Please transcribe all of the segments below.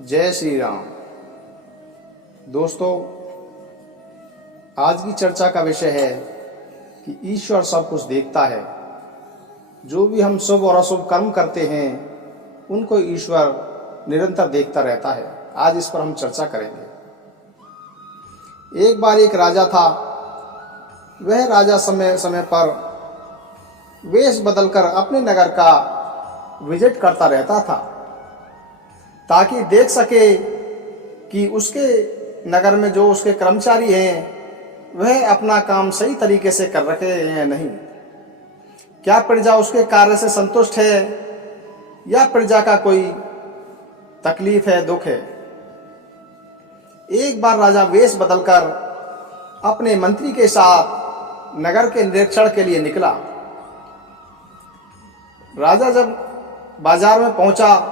जय श्री राम। दोस्तों, आज की चर्चा का विषय है कि ईश्वर सब कुछ देखता है। जो भी हम शुभ और अशुभ कर्म करते हैं उनको ईश्वर निरंतर देखता रहता है। आज इस पर हम चर्चा करेंगे। एक बार एक राजा था। वह राजा समय समय पर वेश बदलकर अपने नगर का विजिट करता रहता था ताकि देख सके कि उसके नगर में जो उसके कर्मचारी हैं वह अपना काम सही तरीके से कर रहे हैं या नहीं। क्या प्रजा उसके कार्य से संतुष्ट है या प्रजा का कोई तकलीफ है, दुख है। एक बार राजा वेश बदलकर अपने मंत्री के साथ नगर के निरीक्षण के लिए निकला। राजा जब बाजार में पहुंचा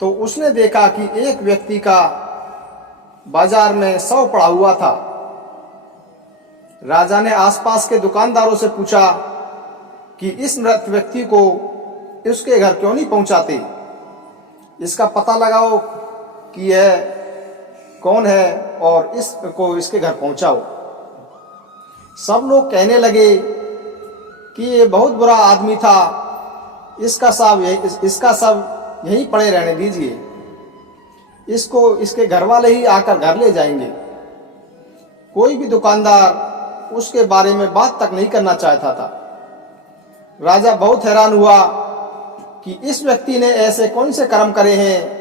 तो उसने देखा कि एक व्यक्ति का बाजार में शव पड़ा हुआ था। राजा ने आसपास के दुकानदारों से पूछा कि इस मृत व्यक्ति को उसके घर क्यों नहीं पहुंचाते, इसका पता लगाओ कि यह कौन है और इसको इसके घर पहुंचाओ। सब लोग कहने लगे कि ये बहुत बुरा आदमी था, इसका सब यहीं पड़े रहने दीजिए, इसको इसके घर वाले ही आकर घर ले जाएंगे। कोई भी दुकानदार उसके बारे में बात तक नहीं करना चाहता था। राजा बहुत हैरान हुआ कि इस व्यक्ति ने ऐसे कौन से कर्म करे हैं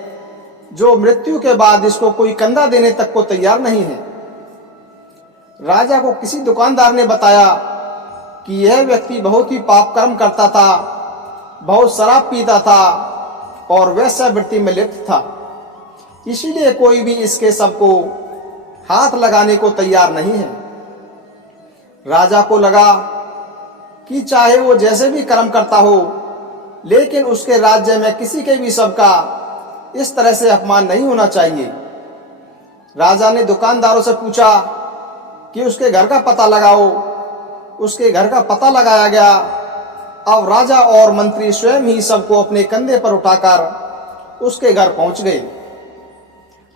जो मृत्यु के बाद इसको कोई कंधा देने तक को तैयार नहीं है। राजा को किसी दुकानदार ने बताया कि यह व्यक्ति बहुत ही पाप कर्म करता था, बहुत शराब पीता था और वेश्यावृत्ति में लिप्त था, इसीलिए कोई भी इसके सबको हाथ लगाने को तैयार नहीं है। राजा को लगा कि चाहे वो जैसे भी कर्म करता हो, लेकिन उसके राज्य में किसी के भी सबका इस तरह से अपमान नहीं होना चाहिए। राजा ने दुकानदारों से पूछा कि उसके घर का पता लगाओ। उसके घर का पता लगाया गया। अब राजा और मंत्री स्वयं ही सबको अपने कंधे पर उठाकर उसके घर पहुंच गए।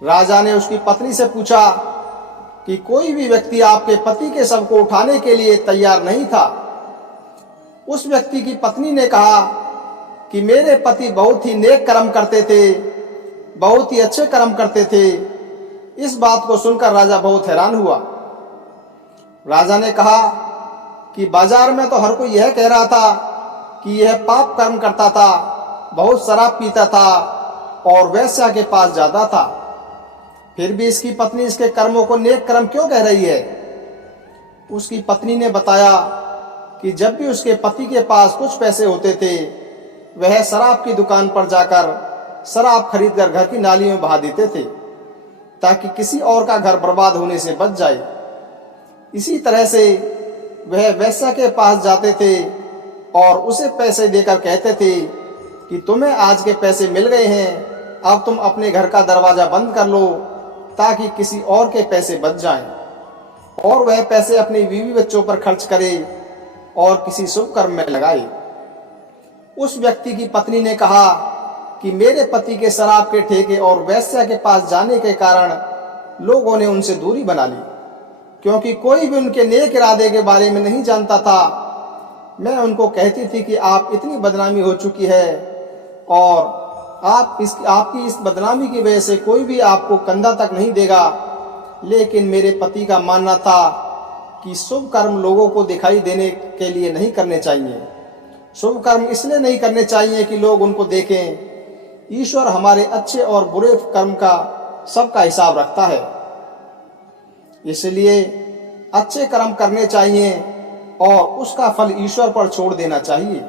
राजा ने उसकी पत्नी से पूछा कि कोई भी व्यक्ति आपके पति के शव को उठाने के लिए तैयार नहीं था। उस व्यक्ति की पत्नी ने कहा कि मेरे पति बहुत ही नेक कर्म करते थे, बहुत ही अच्छे कर्म करते थे। इस बात को सुनकर राजा बहुत हैरान हुआ। राजा ने कहा कि बाजार में तो हर कोई यह कह रहा था कि यह पाप कर्म करता था, बहुत शराब पीता था और वेश्या के पास जाता था, फिर भी इसकी पत्नी इसके कर्मों को नेक कर्म क्यों कह रही है। उसकी पत्नी ने बताया कि जब भी उसके पति के पास कुछ पैसे होते थे वह शराब की दुकान पर जाकर शराब खरीदकर घर की नाली में बहा देते थे ताकि किसी और का घर बर्बाद होने से बच जाए। इसी तरह से वह वेश्या के पास जाते थे और उसे पैसे देकर कहते थे कि तुम्हें आज के पैसे मिल गए हैं, अब तुम अपने घर का दरवाजा बंद कर लो ताकि किसी और के पैसे बच जाएं, और वह पैसे अपनी बीवी बच्चों पर खर्च करे और किसी शुभ कर्म में लगाए। उस व्यक्ति की पत्नी ने कहा कि मेरे पति के शराब के ठेके और वेश्या के पास जाने के कारण लोगों ने उनसे दूरी बना ली, क्योंकि कोई भी उनके नेक इरादे के बारे में नहीं जानता था। मैं उनको कहती थी कि आप इतनी बदनामी हो चुकी है और आपकी इस बदनामी की वजह से कोई भी आपको कंधा तक नहीं देगा, लेकिन मेरे पति का मानना था कि शुभ कर्म लोगों को दिखाई देने के लिए नहीं करने चाहिए। शुभ कर्म इसलिए नहीं करने चाहिए कि लोग उनको देखें। ईश्वर हमारे अच्छे और बुरे कर्म का सबका हिसाब रखता है, इसलिए अच्छे कर्म करने चाहिए और उसका फल ईश्वर पर छोड़ देना चाहिए,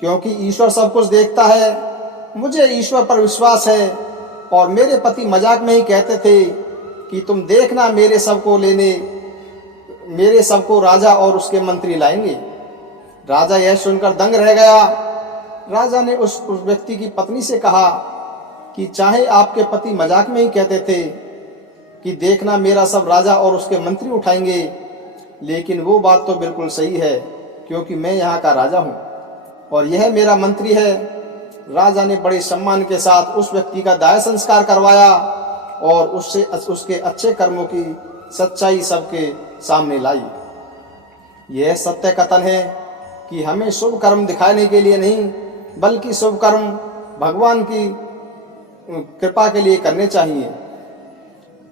क्योंकि ईश्वर सब कुछ देखता है। मुझे ईश्वर पर विश्वास है और मेरे पति मजाक में ही कहते थे कि तुम देखना मेरे शव को राजा और उसके मंत्री लाएंगे। राजा यह सुनकर दंग रह गया। राजा ने उस व्यक्ति की पत्नी से कहा कि चाहे आपके पति मजाक में ही कहते थे कि देखना मेरा शव राजा और उसके मंत्री उठाएंगे, लेकिन वो बात तो बिल्कुल सही है, क्योंकि मैं यहाँ का राजा हूँ और यह मेरा मंत्री है। राजा ने बड़े सम्मान के साथ उस व्यक्ति का दाह संस्कार करवाया और उसके अच्छे कर्मों की सच्चाई सबके सामने लाई। यह सत्य कथन है कि हमें शुभ कर्म दिखाने के लिए नहीं, बल्कि शुभ कर्म भगवान की कृपा के लिए करने चाहिए।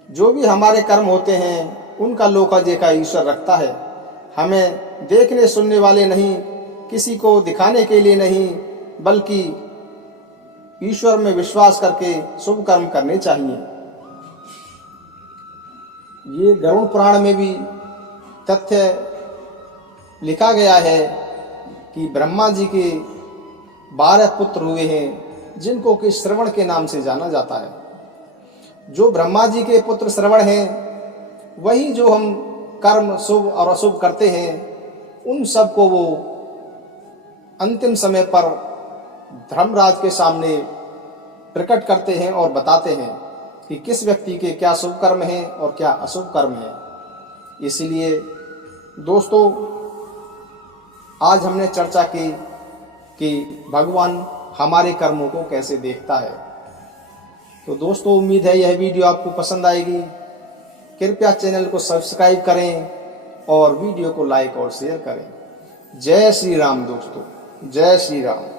जो भी हमारे कर्म होते हैं उनका लोका देखा ईश्वर रखता है। हमें देखने सुनने वाले नहीं, किसी को दिखाने के लिए नहीं, बल्कि ईश्वर में विश्वास करके शुभ कर्म करने चाहिए। ये गरुड़ पुराण में भी तथ्य लिखा गया है कि ब्रह्मा जी के 12 पुत्र हुए हैं, जिनको कि श्रवण के नाम से जाना जाता है। जो ब्रह्मा जी के पुत्र श्रवण हैं, वही जो हम कर्म शुभ और अशुभ करते हैं, उन सब को वो अंतिम समय पर धर्मराज के सामने प्रकट करते हैं और बताते हैं कि किस व्यक्ति के क्या शुभ कर्म हैं और क्या अशुभ कर्म हैं। इसलिए दोस्तों, आज हमने चर्चा की कि भगवान हमारे कर्मों को कैसे देखता है। तो दोस्तों, उम्मीद है यह वीडियो आपको पसंद आएगी। कृपया चैनल को सब्सक्राइब करें और वीडियो को लाइक और शेयर करें। जय श्री राम दोस्तों, जय श्री राम।